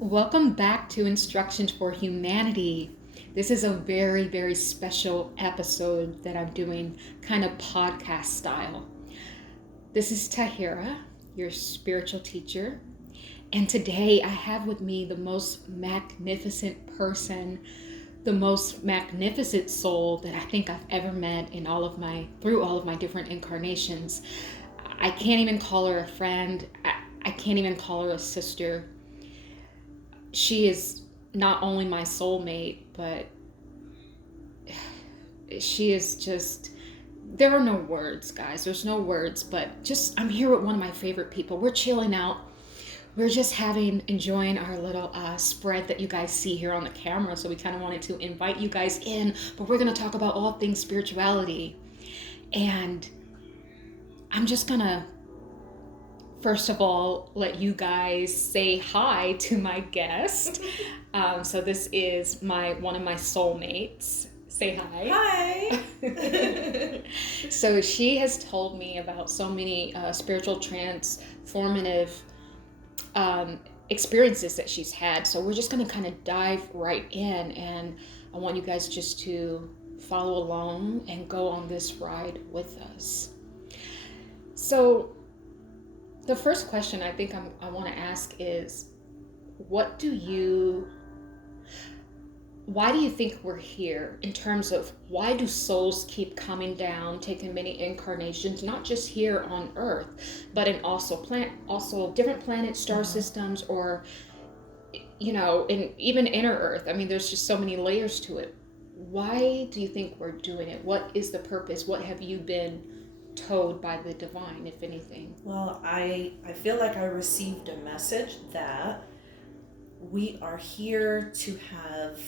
Welcome back to Instructions for Humanity. This is a very, very special episode that I'm doing kind of podcast style. This is Tahirah, your spiritual teacher. And today I have with me the most magnificent person, the most magnificent soul that I think I've ever met through all of my different incarnations. I can't even call her a friend. I can't even call her a sister. She is not only my soulmate, but she is just, there are no words, guys. There's no words, but just, I'm here with one of my favorite people. We're chilling out. We're just enjoying our little spread that you guys see here on the camera. So we kind of wanted to invite you guys in, but we're going to talk about all things spirituality. And I'm just going to, first of all, let you guys say hi to my guest. So this is one of my soulmates. Say hi. Hi. So she has told me about so many spiritual transformative experiences that she's had. So we're just going to kind of dive right in, and I want you guys just to follow along and go on this ride with us. So the first question I think I want to ask is, why do you think we're here, in terms of why do souls keep coming down, taking many incarnations, not just here on Earth, but in also different planets, star systems, or, and even inner Earth? I mean, there's just so many layers to it. Why do you think we're doing it? What is the purpose? What have you been told by the divine, if anything? Well, I feel like I received a message that we are here to have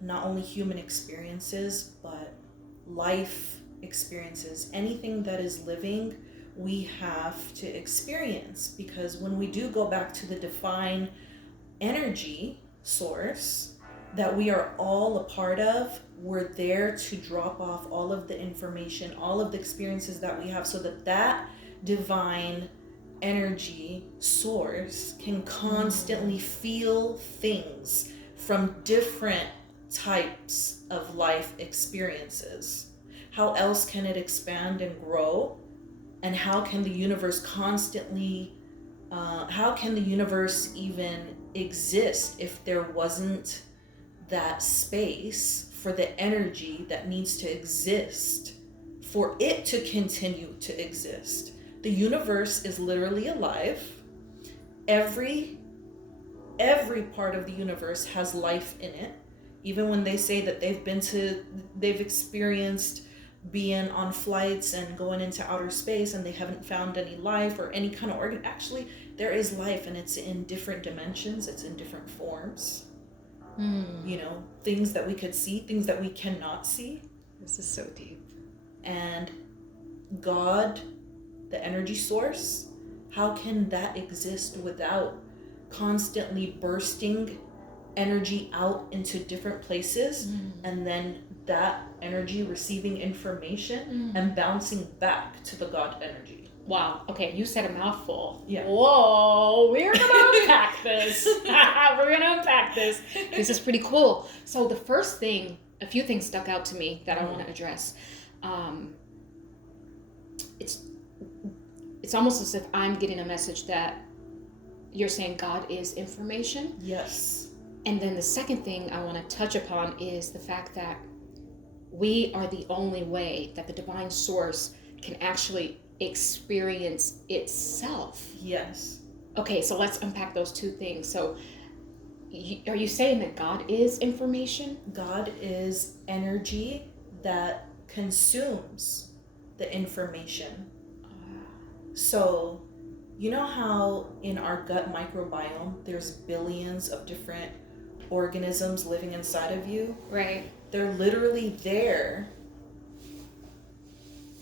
not only human experiences, but life experiences. Anything that is living, we have to experience, because when we do go back to the divine energy source that we are all a part of, we're there to drop off all of the information, all of the experiences that we have, so that divine energy source can constantly feel things from different types of life experiences. How else can it expand and grow? And how can the universe how can the universe even exist if there wasn't that space for the energy that needs to exist for it to continue to exist? The universe is literally alive. Every part of the universe has life in it. Even when they say that they've experienced being on flights and going into outer space and they haven't found any life or any kind of organ, actually there is life, and it's in different dimensions, it's in different forms. Things that we could see, things that we cannot see. This is so deep. And God, the energy source, how can that exist without constantly bursting energy out into different places, and then that energy receiving information and bouncing back to the God energy? Wow. Okay, you said a mouthful. Yeah. Whoa, we're gonna unpack this. We're gonna unpack this. This is pretty cool. So the first thing, a few things stuck out to me that I want to address. It's almost as if I'm getting a message that you're saying God is information. Yes. And then the second thing I want to touch upon is the fact that we are the only way that the divine source can actually experience itself. Yes. Okay, so let's unpack those two things. So are you saying that God is information? God is energy that consumes the information. So you know how in our gut microbiome there's billions of different organisms living inside of you? Right. They're literally there,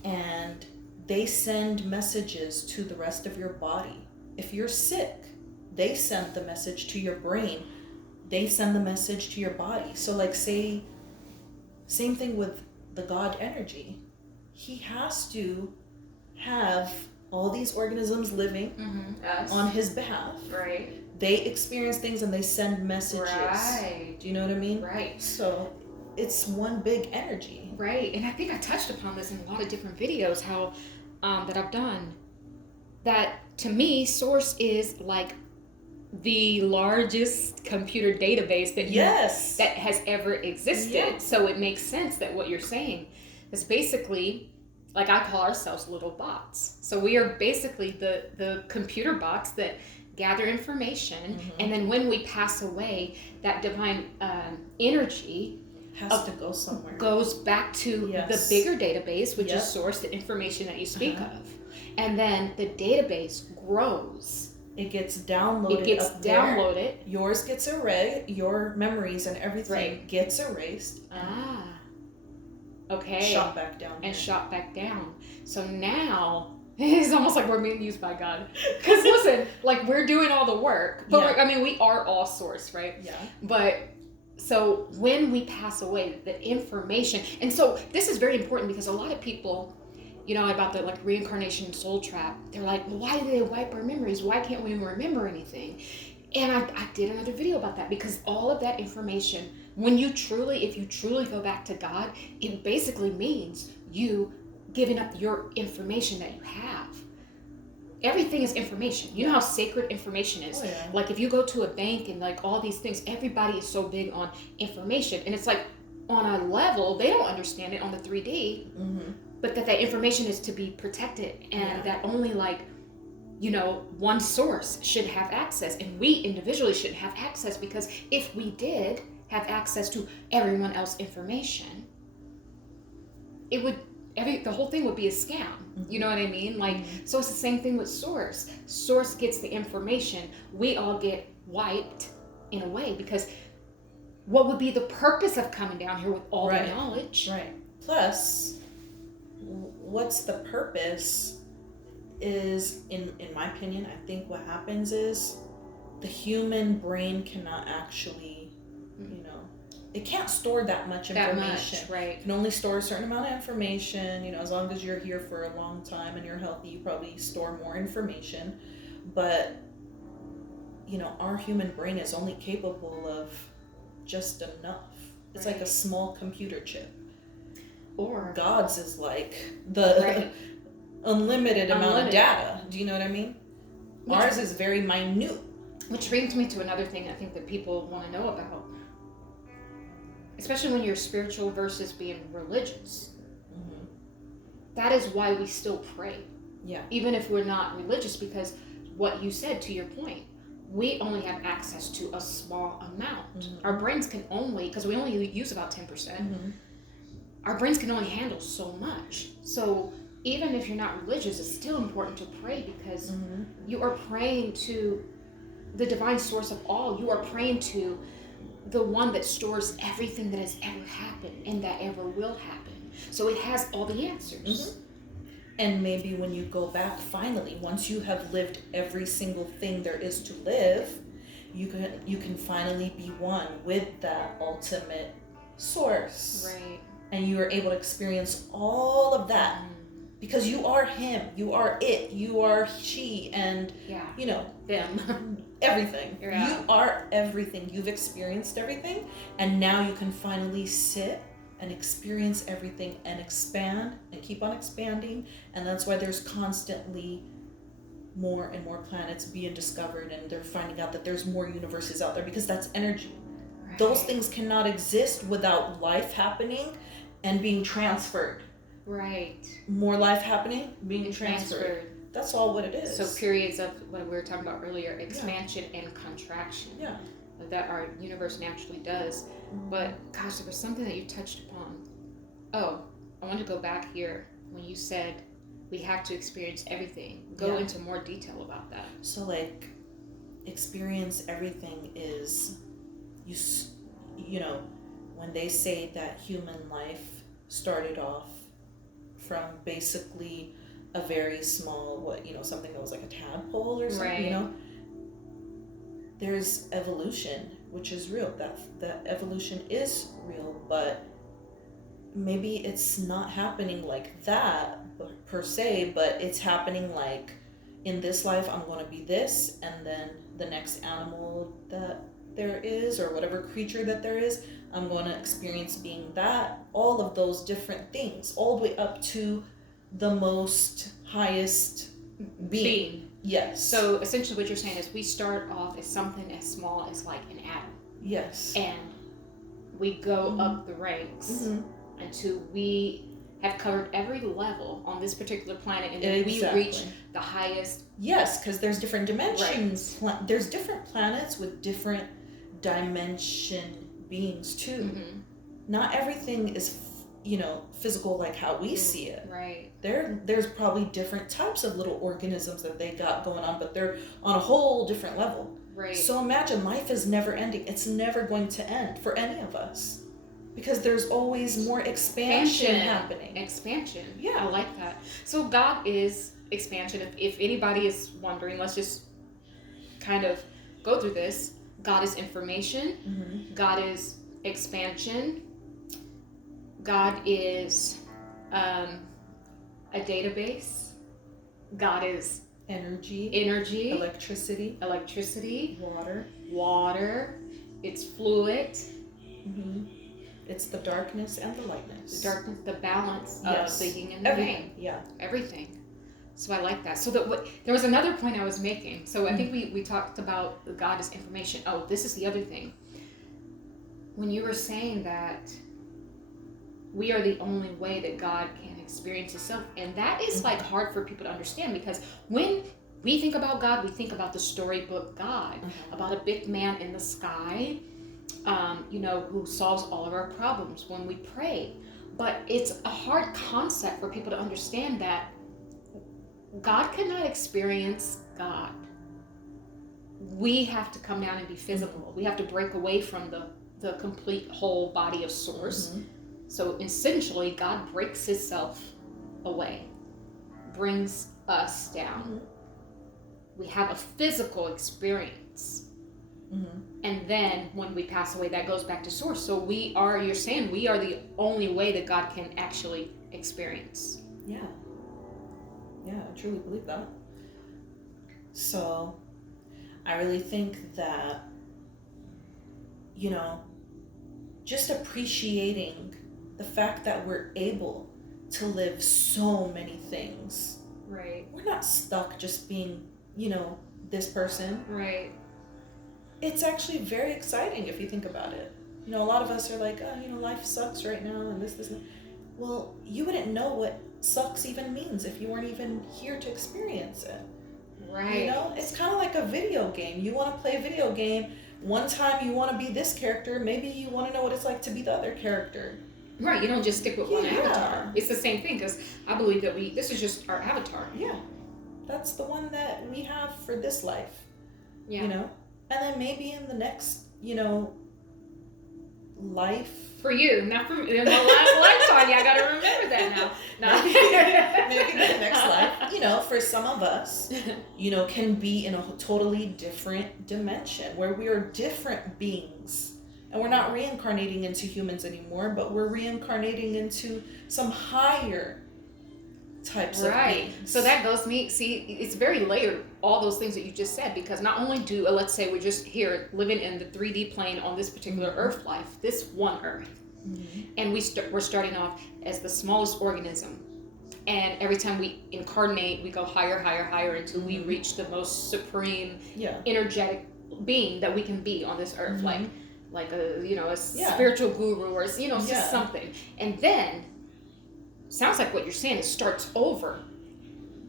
and they send messages to the rest of your body. If you're sick, they send the message to your brain. They send the message to your body. So like, say, same thing with the God energy. He has to have all these organisms living on his behalf. Right. they experience things and they send messages. Right. Do you know what I mean? Right. So it's one big energy. Right. And I think I touched upon this in a lot of different videos, how that I've done. That to me, Source is like the largest computer database that that has ever existed. Yeah. So it makes sense that what you're saying is basically, like, I call ourselves little bots. So we are basically the computer bots that gather information, and then when we pass away, that divine energy has to go somewhere. Goes back to the bigger database, which is Source, the information that you speak of. And then the database grows. It gets downloaded. It gets downloaded. There. Yours gets erased. Your memories and everything gets erased. Okay. Shot back down. And shot back down. So now it's almost like we're being used by God. Because listen, like, we're doing all the work, but we are all Source, right? Yeah. But so when we pass away, the information, and so this is very important because a lot of people, you know, about the like reincarnation soul trap, they're like, well, why do they wipe our memories? Why can't we remember anything? And I did another video about that, because all of that information, if you truly go back to God, it basically means you giving up your information that you have. Everything is information. You know how sacred information is. Like, if you go to a bank and like all these things, everybody is so big on information, and it's like on a level they don't understand it on the 3D, but that information is to be protected, and that only, like, you know, one source should have access, and we individually shouldn't have access, because if we did have access to everyone else's information, the whole thing would be a scam. You know what I mean? Like, so it's the same thing with Source. Source gets the information. We all get wiped in a way, because what would be the purpose of coming down here with all the knowledge? Right. Plus, what's the purpose is, in my opinion, I think what happens is the human brain cannot actually, you know, it can't store that much information. It can only store a certain amount of information. You know, as long as you're here for a long time and you're healthy, you probably store more information. But, you know, our human brain is only capable of just enough. It's like a small computer chip. Or God's is like the unlimited amount of data. Do you know what I mean? Ours is very minute. Which brings me to another thing I think that people want to know about. Especially when you're spiritual versus being religious. That is why we still pray. Yeah. Even if we're not religious, because what you said, to your point, we only have access to a small amount. Our brains can only, because we only use about 10%, our brains can only handle so much. So even if you're not religious, it's still important to pray, because you are praying to the divine source of all. You are praying to the one that stores everything that has ever happened and that ever will happen. So it has all the answers. And maybe when you go back, finally, once you have lived every single thing there is to live, you can finally be one with that ultimate source. Right. And you are able to experience all of that. Because you are him, you are it, you are she, and you know, them. Everything. You are everything. You've experienced everything, and now you can finally sit and experience everything and expand and keep on expanding. And that's why there's constantly more and more planets being discovered, and they're finding out that there's more universes out there, because that's energy. Those things cannot exist without life happening and being transferred. Right. More life happening, being transferred. That's all what it is. So periods of what we were talking about earlier, expansion and contraction. Yeah. That our universe naturally does. But gosh, there was something that you touched upon. Oh, I want to go back here when you said we have to experience everything. Go into more detail about that. So, like, experience everything is, you know, when they say that human life started off from basically a very small, something that was like a tadpole or something, you know, there's evolution, which is real. That evolution is real, but maybe it's not happening like that per se, but it's happening like, in this life I'm going to be this, and then the next animal that there is, or whatever creature that there is, I'm going to experience being that. All of those different things, all the way up to the most highest being. Yes. So essentially what you're saying is we start off as something as small as like an atom. Yes. And we go up the ranks until we have covered every level on this particular planet, and then we reach the highest. Yes, because there's different dimensions. Right. There's different planets with different dimension beings too. Not everything is, physical like how we see it. Right. There's probably different types of little organisms that they got going on, but they're on a whole different level. Right. So imagine life is never ending. It's never going to end for any of us. Because there's always more expansion happening. Expansion. Yeah. I like that. So God is expansion. If anybody is wondering, let's just kind of go through this. God is information. God is expansion. God is a database. God is energy. Electricity. Water. It's fluid. It's the darkness and the lightness. The darkness, the balance of the yin and the everything. yang. Yeah. Everything. So I like that. So there was another point I was making. So I think we talked about God as information. Oh, this is the other thing. When you were saying that we are the only way that God can experience himself, and that is like hard for people to understand, because when we think about God, we think about the storybook God, about a big man in the sky, who solves all of our problems when we pray. But it's a hard concept for people to understand that God cannot experience God. We have to come down and be physical. We have to break away from the complete whole body of source. So essentially, God breaks himself away, brings us down. We have a physical experience. And then when we pass away, that goes back to source. So you're saying we are the only way that God can actually experience. Yeah, I truly believe that. So I really think that, just appreciating the fact that we're able to live so many things. Right. We're not stuck just being, this person. Right. It's actually very exciting if you think about it. A lot of us are like, oh, life sucks right now and this. Well, you wouldn't know what sucks even means if you weren't even here to experience it. Right. It's kind of like a video game. You want to play a video game. One time you want to be this character. Maybe you want to know what it's like to be the other character. Right. You don't just stick with one avatar. It's the same thing, because I believe that this is just our avatar. Yeah. That's the one that we have for this life. Yeah. And then maybe in the next, life. For you, not for me. In the last lifetime, I got to remember that now. No. Maybe in the next life, for some of us, can be in a totally different dimension where we are different beings. And we're not reincarnating into humans anymore, but we're reincarnating into some higher types of beings. So that goes it's very layered, all those things that you just said, because not only let's say we're just here living in the 3D plane on this particular earth life, this one earth, and we're starting off as the smallest organism, and every time we incarnate we go higher until we reach the most supreme energetic being that we can be on this earth, like a spiritual guru, or just something. And then sounds like what you're saying, it starts over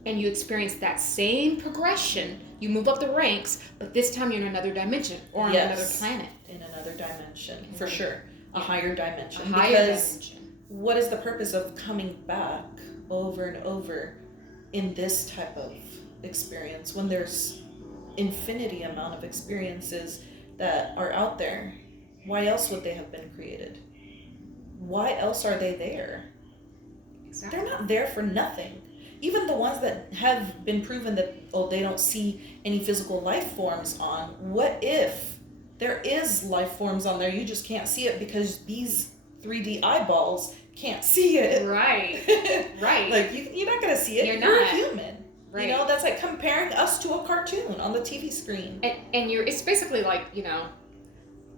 and you experience that same progression. You move up the ranks, but this time you're in another dimension or on another planet. In another dimension, for sure. A higher dimension. Dimension. What is the purpose of coming back over and over in this type of experience when there's infinity amount of experiences that are out there? Why else would they have been created? Why else are they there? Exactly. They're not there for nothing. Even the ones that have been proven that, they don't see any physical life forms on. What if there is life forms on there? You just can't see it because these 3D eyeballs can't see it. Right. Like, you're not going to see it. You're a human. Right. You know, that's like comparing us to a cartoon on the TV screen. And it's basically like, you know,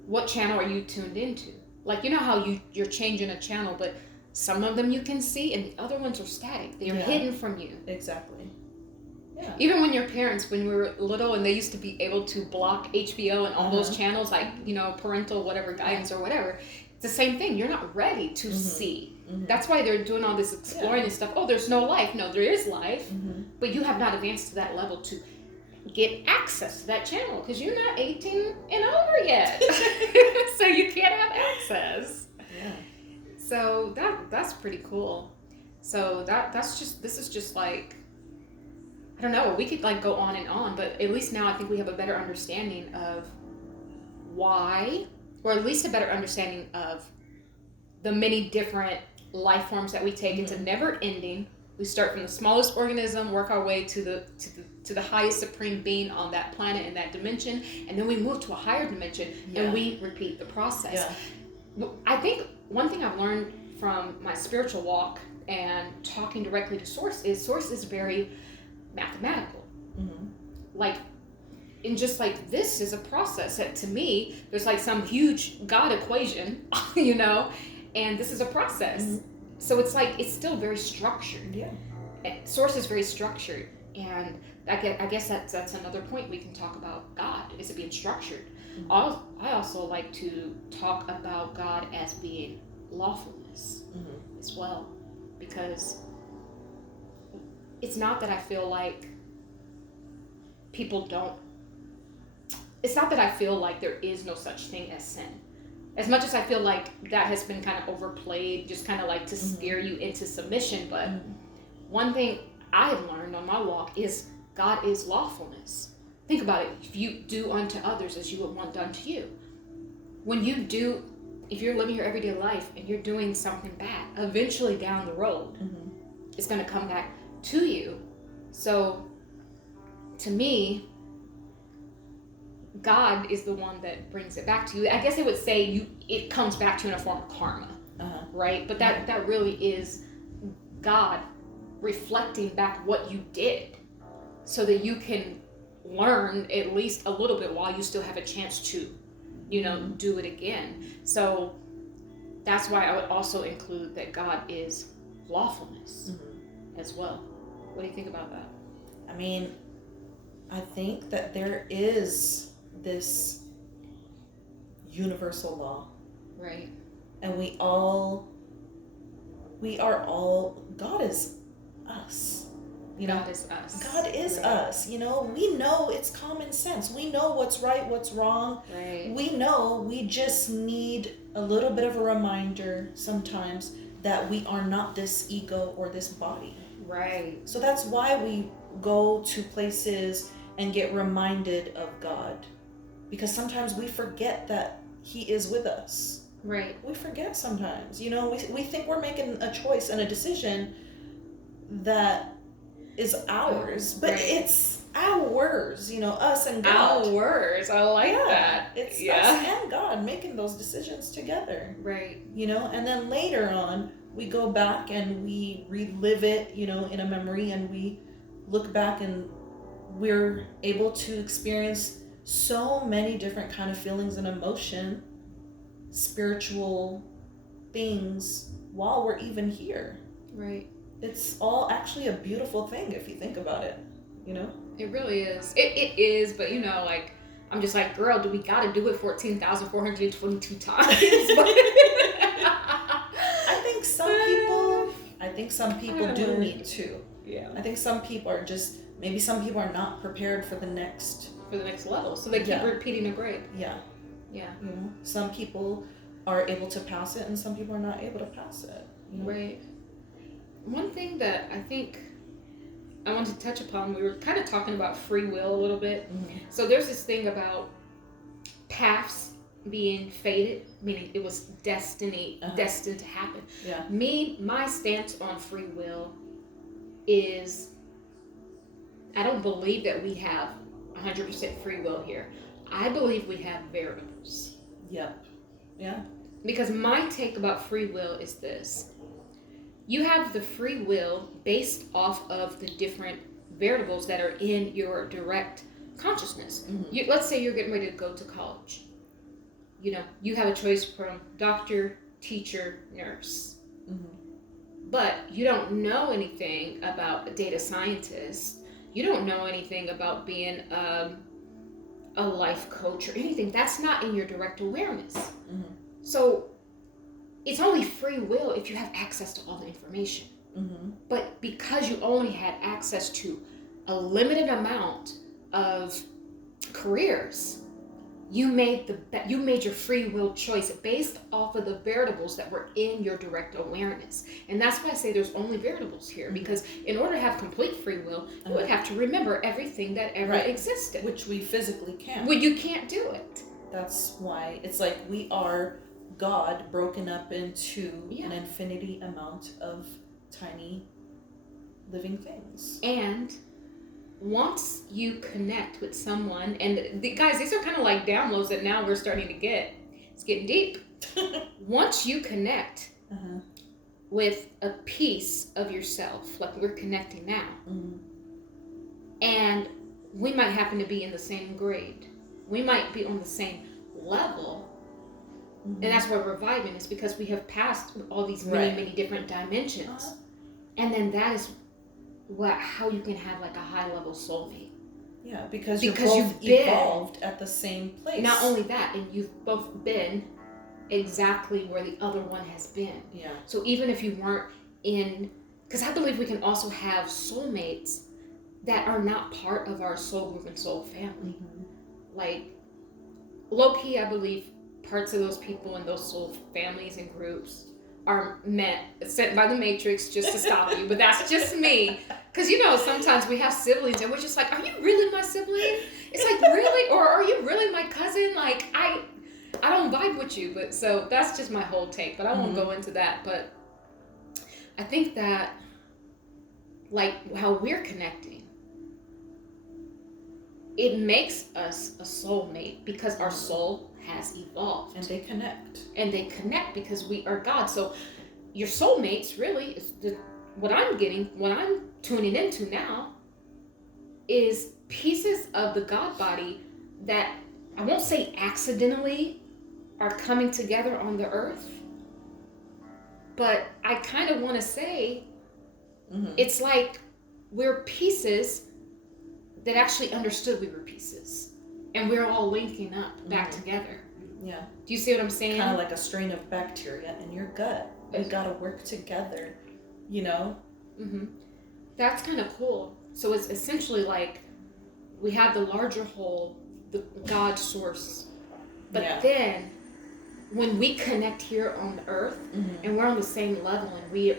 what channel are you tuned into? Like, you know how you're changing a channel, but some of them you can see and the other ones are static. They are hidden from you. Exactly. Yeah. Even when your parents, when we were little and they used to be able to block HBO and all those channels, like, you know, parental whatever guidance or whatever, it's the same thing. You're not ready to see. That's why they're doing all this exploring and stuff. Oh, there's no life. No, there is life. But you have not advanced to that level to get access to that channel because you're not 18 and over yet. So you can't have access. Yeah. So that's pretty cool. So this is just like, I don't know, we could like go on and on, but at least now I think we have a better understanding of why, or at least a better understanding of the many different life forms that we take. It's a never ending. We start from the smallest organism, work our way to the highest supreme being on that planet in that dimension, and then we move to a higher dimension and we repeat the process. I think one thing I've learned from my spiritual walk and talking directly to Source is very mathematical. Like, and just like this is a process that to me, there's like some huge God equation, you know, and this is a process. So it's like, it's still very structured. Yeah. Source is very structured. And I guess that's another point we can talk about God, is it being structured. I also like to talk about God as being lawfulness as well, because it's not that I feel like it's not that I feel like there is no such thing as sin. As much as I feel like that has been kind of overplayed, just kind of like to scare you into submission. But one thing I've learned on my walk is God is lawfulness. Think about it. If you do unto others as you would want done to you. If you're living your everyday life and you're doing something bad, eventually down the road, it's going to come back to you. So to me, God is the one that brings it back to you. I guess it would say it comes back to you in a form of karma, right? But that really is God reflecting back what you did so that you can learn at least a little bit while you still have a chance to, you know, do it again. So that's why I would also include that God is lawfulness as well. What do you think about that? I mean, I think that there is this universal law. Right. And we are all, God is us. You know, God is us. God is us. You know, we know it's common sense. We know what's right, what's wrong. Right. We know we just need a little bit of a reminder sometimes that we are not this ego or this body. Right. So that's why we go to places and get reminded of God. Because sometimes we forget that He is with us. Right. We forget sometimes. You know, we think we're making a choice and a decision that is ours, but it's ours, you know, us and God. Ours. I like that. It's us and God making those decisions together. Right. You know, and then later on, we go back and we relive it, you know, in a memory, and we look back and we're able to experience so many different kind of feelings and emotion, spiritual things while we're even here. Right. It's all actually a beautiful thing if you think about it, you know? It really is. It is, but you know, like, I'm just like, girl, do we gotta do it 14,422 times? I think some people do need to. Yeah. I think some people are just, maybe some people are not prepared for the next level. So they keep repeating a grade. Yeah. Yeah. You know, some people are able to pass it and some people are not able to pass it. You know? Right. One thing that I think I wanted to touch upon, we were kind of talking about free will a little bit. So there's this thing about paths being fated, meaning it was destined to happen. Yeah. My stance on free will is, I don't believe that we have 100% free will here. I believe we have variables. Yep. Yeah. Because my take about free will is this. You have the free will based off of the different variables that are in your direct consciousness. Mm-hmm. Let's say you're getting ready to go to college. You know, you have a choice from doctor, teacher, nurse. Mm-hmm. But you don't know anything about a data scientist. You don't know anything about being a life coach or anything. That's not in your direct awareness. Mm-hmm. So it's only free will if you have access to all the information. Mm-hmm. But because you only had access to a limited amount of careers, you made your free will choice based off of the variables that were in your direct awareness. And that's why I say there's only variables here, because in order to have complete free will, you would have to remember everything that ever existed. Which we physically can't. Well, you can't do it. That's why it's like we are God broken up into an infinity amount of tiny living things. And once you connect with someone, and guys, these are kind of like downloads that now we're starting to get. It's getting deep. Once you connect with a piece of yourself, like we're connecting now, and we might happen to be in the same grade, we might be on the same level, and that's why we're vibing, is because we have passed all these many different dimensions, and then that is how you can have like a high level soulmate. Yeah, because you've evolved at the same place. Not only that, and you've both been exactly where the other one has been. Yeah. So even if you weren't in, because I believe we can also have soulmates that are not part of our soul group and soul family. Like low key, I believe parts of those people in those soul families and groups are sent by the Matrix just to stop you. But that's just me. Because, you know, sometimes we have siblings and we're just like, are you really my sibling? It's like, really? Or are you really my cousin? Like, I don't vibe with you. But so that's just my whole take. But I won't go into that. But I think that, like, how we're connecting, it makes us a soulmate because our soul has evolved. And they connect. And they connect because we are God. So your soulmates really is what I'm tuning into now is pieces of the God body that I won't say accidentally are coming together on the earth, but I kind of want to say it's like we're pieces that actually understood we were pieces, and we're all linking up back together. Yeah. Do you see what I'm saying? Kind of like a strain of bacteria in your gut. We gotta work together, you know? That's kind of cool. So it's essentially like we have the larger whole, the God source, but then when we connect here on the earth and we're on the same level, and we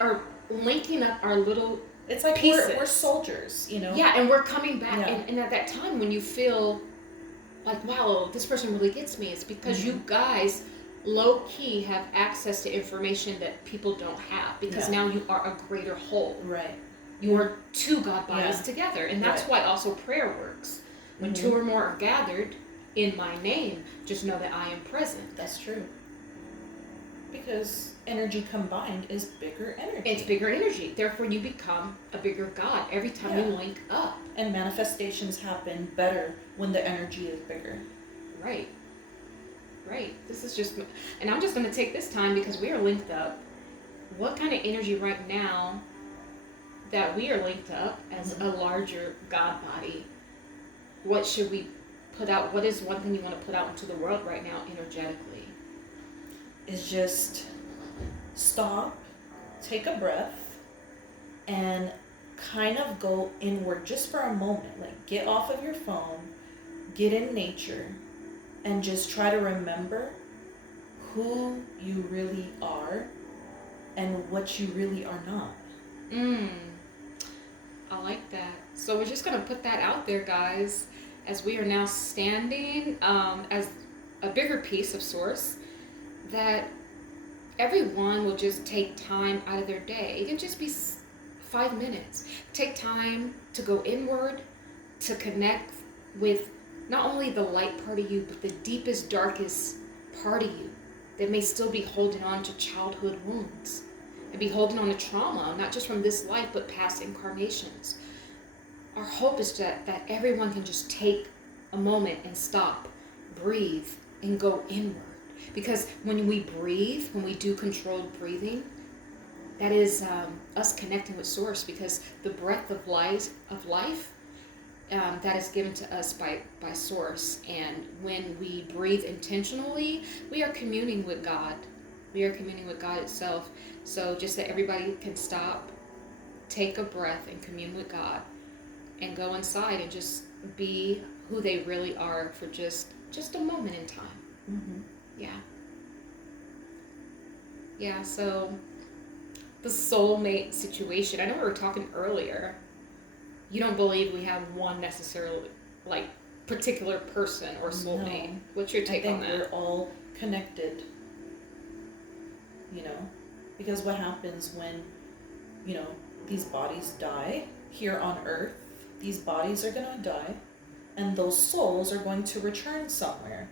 are linking up our little. It's like we're soldiers, you know? Yeah, and we're coming back. And at that time when you feel like, wow, this person really gets me, it's because you guys low-key have access to information that people don't have, because now you are a greater whole. Right. You are two God bodies together. And that's why also prayer works. When two or more are gathered in my name, just know that I am present. That's true. Because energy combined is bigger energy. It's bigger energy. Therefore, you become a bigger God every time you link up. And manifestations happen better when the energy is bigger. Right. This is just, and I'm just going to take this time because we are linked up. What kind of energy right now that we are linked up as a larger God body, what should we put out? What is one thing you want to put out into the world right now energetically? Is just stop, take a breath, and kind of go inward just for a moment. Like, get off of your phone, get in nature, and just try to remember who you really are and what you really are not. I like that. So we're just going to put that out there, guys, as we are now standing as a bigger piece of source, that everyone will just take time out of their day. It can just be 5 minutes. Take time to go inward, to connect with not only the light part of you, but the deepest, darkest part of you that may still be holding on to childhood wounds. and be holding on to trauma, not just from this life, but past incarnations. Our hope is that everyone can just take a moment and stop, breathe, and go inward. Because when we breathe, when we do controlled breathing, that is us connecting with Source, because the breath of life that is given to us by Source. And when we breathe intentionally, we are communing with God. We are communing with God itself. So just that everybody can stop, take a breath, and commune with God, and go inside and just be who they really are for just a moment in time. Mm-hmm. Yeah, so the soulmate situation. I know we were talking earlier. You don't believe we have one necessarily, like, particular person or soulmate. No. What's your take on that? I think we're all connected. Because what happens when, these bodies die here on Earth, these bodies are going to die, and those souls are going to return somewhere.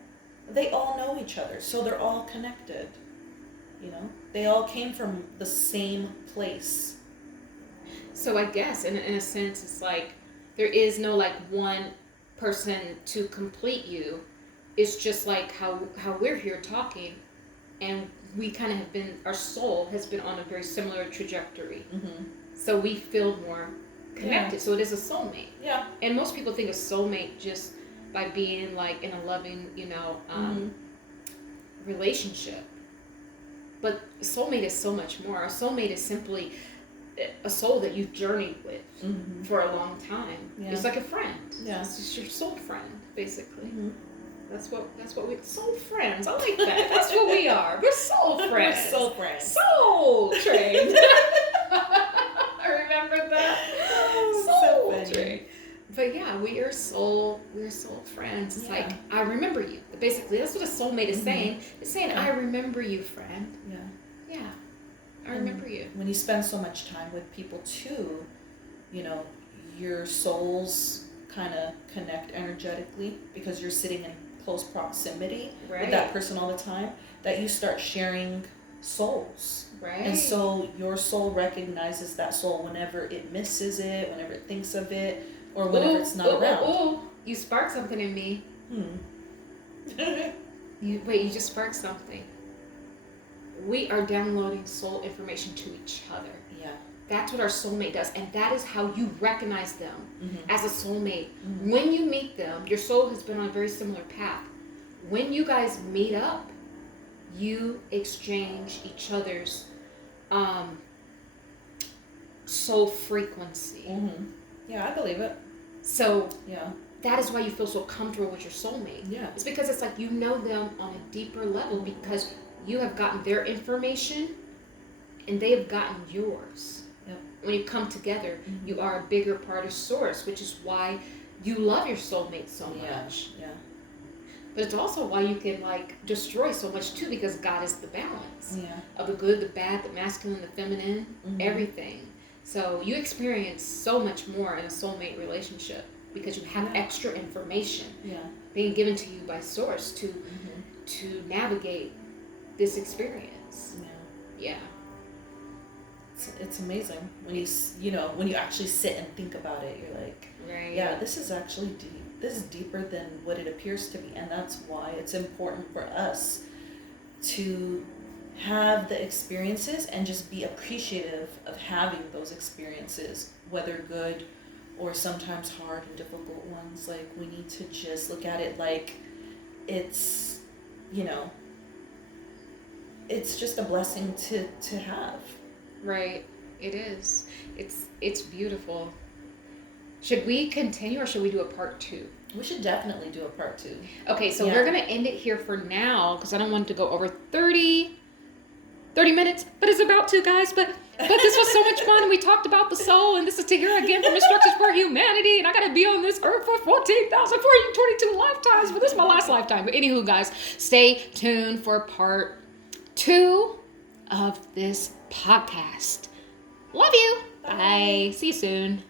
They all know each other, so they're all connected. They all came from the same place. So I guess in a sense, it's like there is no like one person to complete you. It's just like how we're here talking, and we kind of have been, our soul has been on a very similar trajectory. Mm-hmm. So we feel more connected. Yeah. So it is a soulmate. Yeah. And most people think of soulmate just by being like in a loving, relationship. But soulmate is so much more. A soulmate is simply a soul that you've journeyed with for a long time. Yeah. It's like a friend. Yeah. It's just your soul friend, basically. Mm-hmm. That's what we, soul friends. I like that. That's what we are. We're soul friends. We're soul friends. Soul train. I remember that. Oh, soul train. But yeah, we're soul friends. It's like, I remember you. Basically, that's what a soulmate is saying. It's saying, I remember you, friend. Yeah. Yeah. I remember you. When you spend so much time with people too, your souls kind of connect energetically because you're sitting in close proximity with that person all the time, that you start sharing souls. Right. And so your soul recognizes that soul whenever it misses it, whenever it thinks of it, or whenever it's not around. You sparked something in me. You just sparked something. We are downloading soul information to each other. Yeah. That's what our soulmate does, and that is how you recognize them as a soulmate. When you meet them, your soul has been on a very similar path. When you guys meet up, you exchange each other's soul frequency. Yeah, I believe it. So that is why you feel so comfortable with your soulmate. Yeah. It's because it's like you know them on a deeper level because you have gotten their information and they have gotten yours. Yep. When you come together, you are a bigger part of Source, which is why you love your soulmate so much. Yeah. But it's also why you can like destroy so much too, because God is the balance of the good, the bad, the masculine, the feminine, everything. So you experience so much more in a soulmate relationship because you have extra information being given to you by Source to navigate this experience. Yeah. It's amazing when you actually sit and think about it. You're like, this is actually deep. This is deeper than what it appears to be, and that's why it's important for us to have the experiences and just be appreciative of having those experiences, whether good or sometimes hard and difficult ones. Like, we need to just look at it like it's it's just a blessing to have. Right. It is. It's beautiful. Should we continue or should we do a part 2? We should definitely do a part 2. Okay, so we're going to end it here for now because I don't want it to go over 30 minutes, but it's about to, guys. But this was so much fun, and we talked about the soul, and this is Tahirah again from Instructions for Humanity, and I got to be on this earth for 14,422 lifetimes, but this is my last lifetime. But anywho, guys, stay tuned for part 2 of this podcast. Love you. Bye. See you soon.